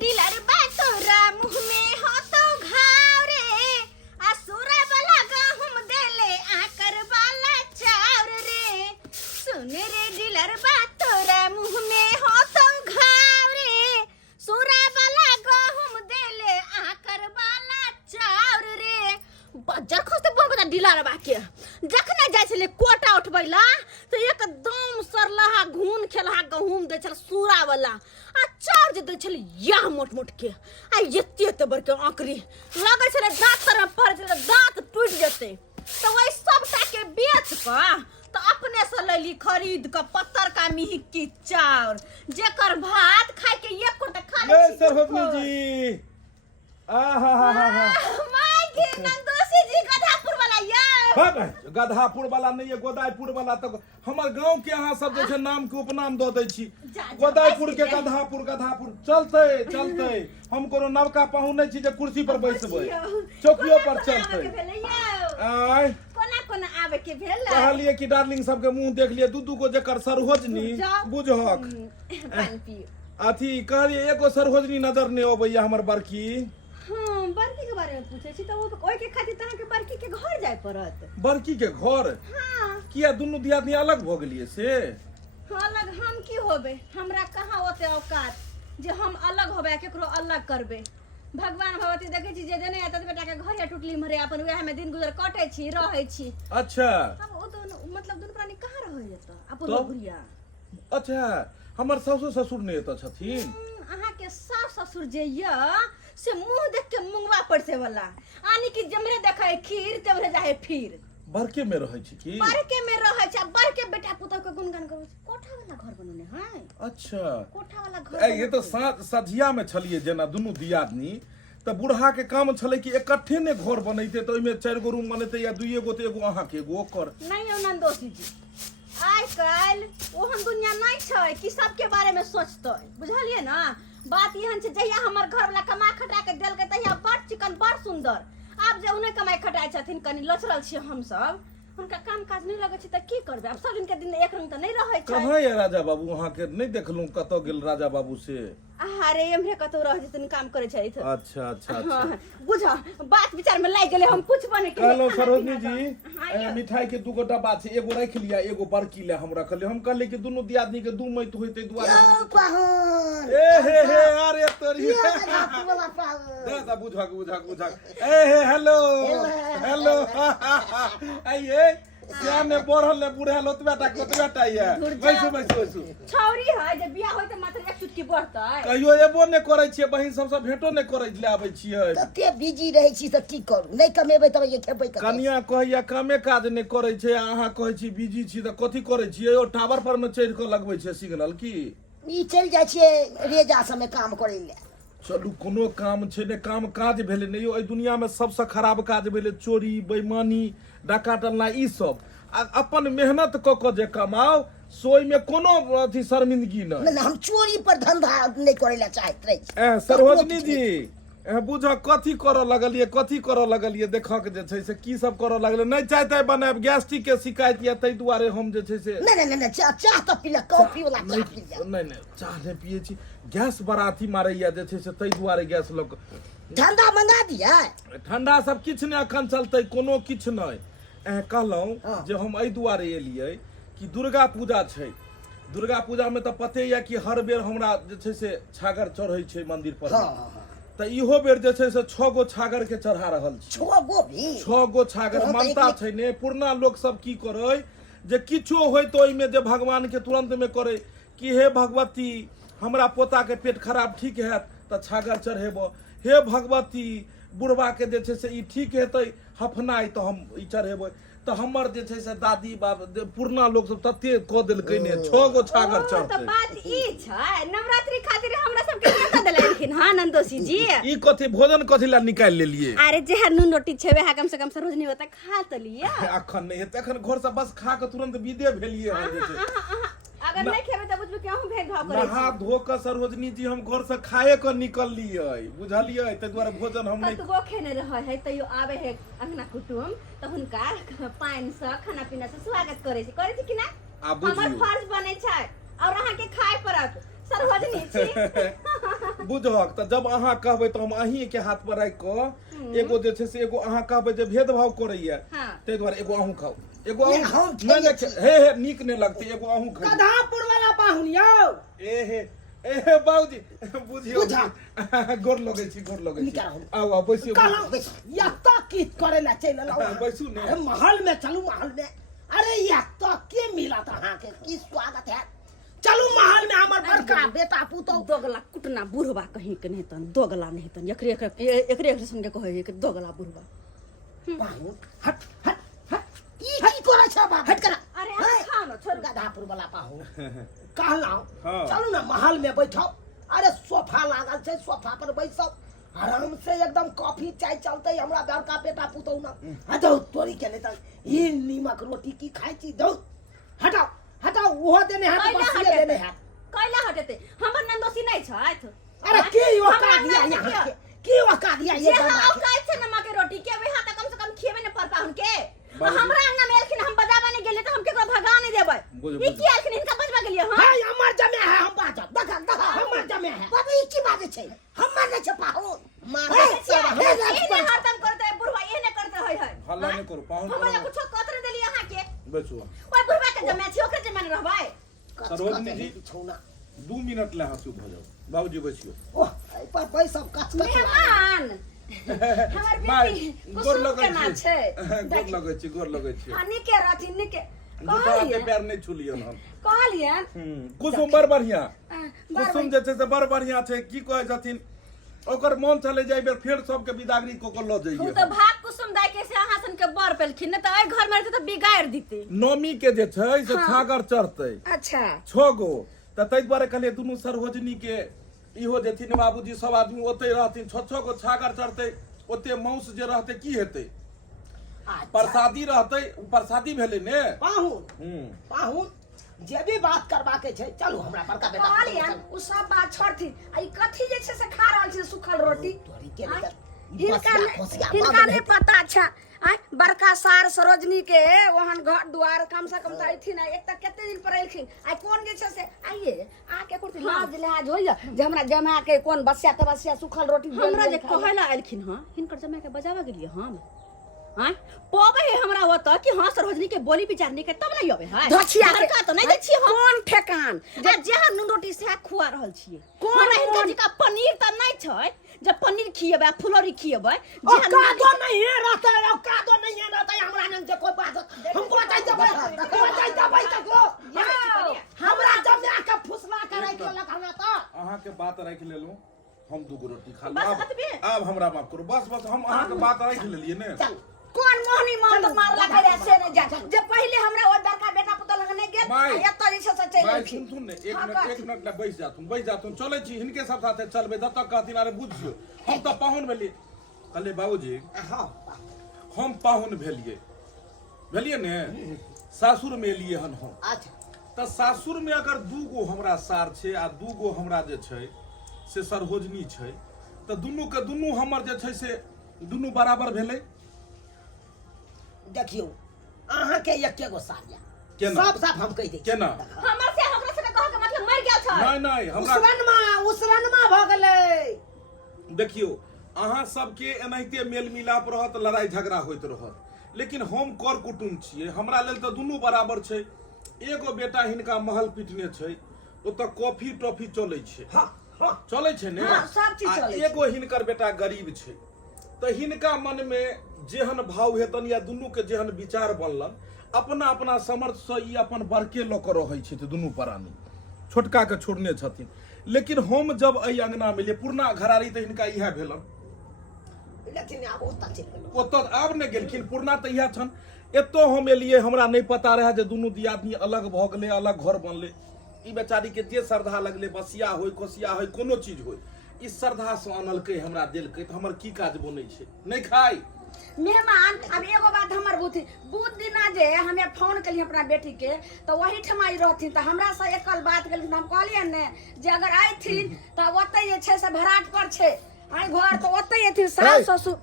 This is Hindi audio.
डीलर बा तोरा मुंह में हो तो घाव रे असुरा वाला गहुम देले आकर वाला चाउर रे सुन रे डीलर बा तोरा मुंह में हो तो घाव रे सुरा वाला गहुम देले आकर वाला चाउर रे बजर खस्ते बोल बता डीलर बा के जखना जाय छले कोटा उठबैला तो एकदम सरलहा घून खेलहा गहुम दे छल सूरा वाला आ चार जे दे छल या मोट मोट के आ एते बर के आंकरी लगे छले दांत पर में पड़ छले दांत टूट जते तो वही सबटा के बेच क तो अपने से लैली खरीद क पत्तर का मिहिकी चाउर जेकर भात खाए के एक कोटा खा ले सरहदनी जी माय के नंदोसी जी गधापुर वाला ये गधापुर वाला नहीं है गोदाईपुर वाला तो हमर गांव के यहाँ सब जे नाम के उपनाम दो दै छी गोदाईपुर के गधापुर गधापुर चलते चलते हम कोनो नवका पहुने छी जे कुर्सी पर बैसबै चौकियो पर चलते आय कोना आवे के भेल कहलिए कि डार्लिंग सब के मुंह देख लिए दू को जेकर सरहोजनी बुझहक पानी पियो अथी कहलिए एको सरहोजनी नजर नहीं अबैया हमर बड़की हां बड़की के बारे में पूछे छी त ओइ के खातिर तहाँ के बड़की के घर जाय पड़त बड़की के घर हां किया दुनु दियादनी अलग भ गेलिए से अलग हम की होबे हमरा कहाँ ओते औकात जे हम अलग होबे केकरो अलग करबे भगवान भगवती देखे छी जे जने आत बेटा के घर या टुटली मरे अपन उहे में दिन गुजर कटे छी रहै छी अच्छा अब ओ तो मतलब दुनु प्राणी कहाँ रहै जत अपन गुरिया अच्छा हमर सासु ससुर ने एत छथिन अहाँ के सास ससुर जे य से मुंह देख के मुंगवा पड़से वाला आनी कि जमरे देखाय खीर तमरे जाहे फिर बड़के में रहै छी की बड़के में रहै छ बड़के बेटा पुतौ के गुणगान करै कोठा वाला घर बनने है अच्छा कोठा वाला घर ये तो सधिया में छलिए जेना दुनु दियादनी त बूढ़ा के काम छले कि इकट्ठे ने घर बनैते त ओइमे 4 गो रूम बनैते या 2 गो त एगो अहाँ के एगो ओकर नहीं नंदोसी जी आइ काल ओहन दुनिया नहीं छै कि सबके बारे में सोचतै बुझलिए ना बात यहन छै जहिया हमर घर वाला कमा खटा के देल के तहिया बड़ चिकन बड़ सुंदर आप जे उन्हें कमाई खटाई छथिन कनी लचरल छी हम सब उनका काम काज नहीं लगे छै त की करबे अब सब दिन के दिन एक रंग त नहीं रहै छै कहां ये राजा बाबू वहां के नहीं देखलू कतो गेल राजा बाबू से अरे एमरे कतो रह जतन काम करे छै अच्छा अच्छा अच्छा बुझ बात विचार में लाग गेले हम पूछबो नहीं हेलो सरोजनी जी मिठाई के 2 गो डब्बा छै एगो रख लिया एगो बड़की ले हम रखले हम कहले कि दुनु दियादनी के 2 मई होइते दुआरे ए हे अरे तोरी दादा बुझा ए हे हेलो आइए क्या ने बढ़ल ने बुढ़ा लोतबेटा ये बैसु छौरी है जे बियाह होय त मात्र एक चुटकी बढ़तै कहियो एबो ने करै छियै बहिन सब भेटो ने करै ले आबै छियै तते बिजी रहै छी त की करू नहीं कमेबै तब ये खेबै कनिया कहैया कामे काज ने करै छै अहाँ कहै छी बिजी छी त कथि करै छियै ओ टावर पर में चढ़ के लगबै छै सिग्नल की ई चल जाय छियै रेजा सब में काम करै ले चलू कोनो काम छै ने काम काज भेलै ने यो एहि दुनिया में सबसे खराब काज भेलै चोरी बेईमानी डाकाटलना ई सब अपन मेहनत क के जे कमाओ सोई में कोनो अथी शर्मिंदगी न हम चोरी पर धंधा नहीं करे ला चाहत रही सरोजनी जी बुझ कथी करऽ लगलिए देखक जे छै से की सब करऽ लगले नहीं चाहते बनाब गैस्ट्रिक के शिकायत या तै दुआरे हम जे छै से नहीं चाह त पीला कॉफी वाला चाह पी जा नहीं चाह नहीं पिए छी गैस बराती मारैया जे छै से तै दुआरे गैस लग ठंडा मंगा दिया ठंडा सब किछ ने अखन चलते कोनो किछ नहीं कहलौं जे हम एहि दुआरे एलियै कि दुर्गा पूजा छै दुर्गा पूजा में तो पते या कि हर बेर हमरा जे छै से छागर चढ़ै छै मंदिर पर त इहो बेर जे छै से 6 गो छागर के चढ़ा रहल छी 6 गो छागर मानता छै ने पुरना लोग सब की करे जे किछो होय तो ओइ में जे भगवान के तुरंत में करे कि हे भगवती हमरा पोता के पेट खराब ठीक हैत त छागर चढ़ेबो हे भगवती बुढ़वा के जे छै से ई ठीक हेतै हफनाई तो हम ई चढ़ेबै तो हमर जे छै से दादी बाप पुरना लोग सब तते क देलकै ने 6 गो छागर चढ़तै त बात ई छै नवरात्रि खातिर हमरा सब के क देलखिन हां नंदोसी जी ई कथि भोजन कथि ला निकाल लेलिए अरे जे नून रोटी छेबे हा कम से कम सरोजनी होता खा त लिए अखन नहीं हेतै अखन घर से बस खा के तुरंत विदे भेलिए हम जे छै अगर नहीं खेबे त बुझबे केहू भेद भाव करे नहा धो के सरोजनी जी हम घर से खाए के निकललिए बुझलिए त द्वारा भोजन हम नहीं कतबो खेने रहै है तइयो आबे है अंगना कुटुम त हुनका पानी से खाना पीना से स्वागत करे छी कि ना हमर फर्ज बने छै और अहाँ के खाए पड़त सरोजनी छी बुझक त जब अहाँ कहबै त हम अहीं के हाथ पर राखि क एगो जे छै से एगो अहाँ कहबै जे भेदभाव करैया हाँ। तै दुआरे एगो अहूँ खाओ एगो अहूँ हम नहीं हे नीक नहीं लगते एगो अहूँ खाओ गधापुर वाला पाहुन यौ ए बाबूजी बुझियो बुझा। गोर लगै छी निकाल। आउ आउ बैसियो कहलौं या तो की करे ला चल ला बैसू ने। अरे महल में चलू महल में अरे या तो के मिला था हां के की स्वागत है चलू महल में हमर बड़का बेटा पुतौ दोगला कुटना बुढ़वा कहीं के नहीं तन दोगला नहीं तन एकरे संगे कहे कि दोगला बुढ़वा पाहुन हट हट हट ई की करे छ बा हट करा अरे हम खाओ ना छोड़ गधापुर वाला पाहुन कहलौं हाँ। चलू ना महल में बैठो अरे सोफा लागल छै सोफा पर बैसो आराम से एकदम कॉफी चाय चलते हमरा बड़का बेटा पुतौ ना आ दो तोरी के नहीं त ये नीमक रोटी की खाई छी दो हटाओ हटाओ वो देने हाथ कैला बसिए देने हटेते हाथ कैला हटेते हमर नंदोसी नहीं छथि अरे हाँ? की यो हमरा का दिया नहीं यहाँ किया। की वो का दिया ये जे हम बना के औकात से नमक के रोटी के वे हाथ कम से कम खिएबे न पर पाहुन के बाबूजी। हमरा अंगना में एलखिन हम बजाबा नहीं गेले त हम केकरो भगा नहीं देबै बुझ, ई बुझ। की एलखिन इनका बजबा गेलिए हां हाय हमर जमे है हम बाजा देखा देखा हमर जमे है बाबू ई की बात छै हमर नहीं छै पाहुन मार ये हरदम करते बुढ़वा ये ने करते होय है हल्ला नहीं करू पाहुन हमरा कुछ कतर देली अहाँ के बैसू ओए बुढ़वा के जमे छी ओकरे जमे रहबै सरोजनी जी। छौना 2 मिनट ले हंसू भ जाओ बाबूजी बैसियो ओह पर पैसा सब कच कच मेहमान हमर बेटी गोर कुसुम लगै के ना छै गोर लगै छी हानि के रहथिन नि के जूता के पैर नहीं छुलियन हम कहलियन कुसुम बड़ बढ़िया बड़ कुसुम जे छै से बड़ बढ़िया छै की कहै छथिन ओकर मन चले जाय बेर फेर सबके विदागरी को ल उ जाइए तो भाग कुसुम दाई के से अहाँ सन के बर पेलखिन न त ए घर में रहते त बिगाड़ दिते नौमी के जे छै से हाँ। छागर चढ़तै अच्छा 6 गो त तै दुआरे कहलिए दुनू सरहोजनी के इहो जेथिन बाबूजी सब आदमी ओते रहथिन 6 गो छागर चढ़तै ओते मांस जे रहतै की हेतै प्रसादी रहतै उ प्रसादी भेलै ने पाहुन पाहुन जे भी बात करबा के छै चलू हमरा बड़का बेटा कहलियन उ सब बात छोड़थिन आ ई कथि जे छै से खा रहल छै सुखल रोटी तोरी के आय, हिनका हिनका नहीं पता अच्छा आय बड़का सार सरोजनी के वहन घर द्वार कम से कम त अइथिन एक त केते दिन पर अइलखिन आय कोन जे छै से आइए आके कुर्ती लाज लिहाज होइया जे हमरा जमा के कोन बसिया तबसिया सुखल रोटी हमरा जे कहला अइलखिन हां हिनकर जमा के बजावा गेलिए हम हां पोबे है हमरा होत कि हां सरोजनी के बोली विचार नहीं के तब नहीं होबे है धछिया के का तो नहीं दै छी हम कोन ठेकान जे जेहन नून रोटी से खुआ रहल छिए कोन हिनका जी का पनीर त नहीं छै जे पनीर खिएबै फुलौरी खिएबै कादो नहीं है रहता है कादो नहीं है रहता है हमरा ने कोई बात हम बताई देबै तकरो हमरा जब आके फुसला करे के लखना त अहाँ के बात राख लेलू हम 2 गो रोटी खा बस लेब अतबे? अब हमरा माफ करू बस हम अहाँ के बात राख लेलिए ने चल कोन मोहनी मान तो मारला करे से नहीं जा जे पहले हमरा ओ बड़का बेटा पुतौ लग नहीं गेल माय, एत जे छै से चल भाई गेलखिन सुन ने एक हाँ, मिनट कथी? ले बैस जातुन चले छी हिनके सब साथे चलबे जब तक कहथिन अरे बुझियो हम तो पाहुन भेलिए कहले बाबूजी हां हम पाहुन भेलिए ने सासुर में एलिए हन हम अच्छा त सासुर में अगर 2 गो हमरा सार छै आ 2 गो हमरा जे छै से सरहोजनी छै त दुनू के दुनू हमर जे छै से दुनू बराबर भेलै देखियो अहाँ के एके गो सारिया केना? सब साफ हम कह दै केना? हमर से हमरा से कह के मतलब मर गेल छै नहीं हमरा उसरनमा भ गेलै देखियो अहाँ सबके एनाहिते मेल मिलाप रहत लड़ाई झगड़ा होइत रहत लेकिन हम कर कुटुम छियै हमरा लेल तऽ दुनू बराबर छै एगो बेटा हिनका महल पिटने छै ओतऽ कॉफी टॉफी चलै छै हां हां चलै छै ने हाँ, सब चीज आ चलै छै। एगो हिनकर बेटा गरीब छै तऽ हिनका मन में जेहन भाव हेतन या दुनू के जेहन विचार बनलन अपना अपना समर्थ से ई अपन बड़के ल के रहै छै दुनू प्राणी छोटका के छोड़ने छथिन लेकिन हम जब एहि अंगना में पुरना घरारी तऽ हिनका इएह भेलन लेकिन आब ओतऽ चलि गेलौ ओतऽ आब ने गेलखिन पुरना तऽ इएह छन एतो हम एलिए हमरा नहीं पता रहे जे दुनू दियादनी अलग भ गेलै अलग घर बनलै ई बेचारी के जे श्रद्धा लगले बसिया होय कोसिया होय कोनो चीज होय ई श्रद्धा से अनलकै हमरा देलकै तऽ हमर की काज बनै छै नहीं खाई मेहमान अब एगो बात हमर बुध दिना जे हमे फोन कलिए अपना बेटी के तो वही ठमाई रहथिन तो हमरा से एकल बात गेल हम कहलिए ने जे अगर आइथिन तो ओतै जे छै से भराट पर छै आई घर तो ओतै एथिन सास ससुर